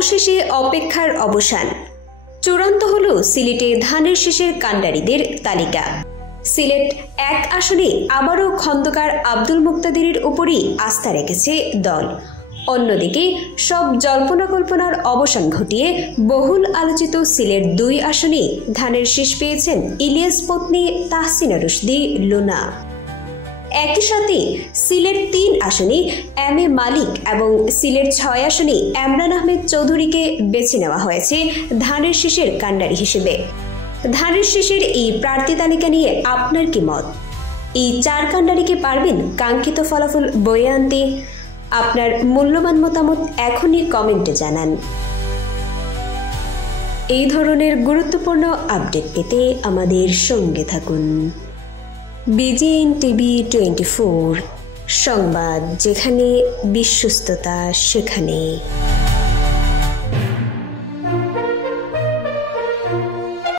অবশেষে অপেক্ষার অবসান। চূড়ান্ত হল সিলেটে ধানের শীষের কাণ্ডারীদের তালিকা। সিলেট 1 আসনে আবারও খন্দকার আব্দুল মুক্তাদিরের উপরই আস্থা রেখেছে দল। অন্যদিকে সব জল্পনা কল্পনার অবসান ঘটিয়ে বহুল আলোচিত সিলেট 2 আসনে ধানের শীষ পেয়েছেন ইলিয়াস পত্নী তাহসিনা রুশদি লুনা। একই সাথে সিলেট 3 আসনে এম এ মালিক এবং সিলেট 6 আসনে এমরান আহমেদ চৌধুরীকে বেছে নেওয়া হয়েছে ধানের শীষের কাণ্ডারী হিসেবে। ধানের শীষের এই প্রার্থী তালিকা নিয়ে আপনার কি মত? এই 4 কাণ্ডারীকে পারবেন কাঙ্ক্ষিত ফলাফল বয়ে আনতে? আপনার মূল্যবান মতামত এখনই কমেন্টে জানান। এই ধরনের গুরুত্বপূর্ণ আপডেট পেতে আমাদের সঙ্গে থাকুন। বিজিএন টিভি 24 সংবাদ, যেখানে বিশ্বস্ততা সেখানে।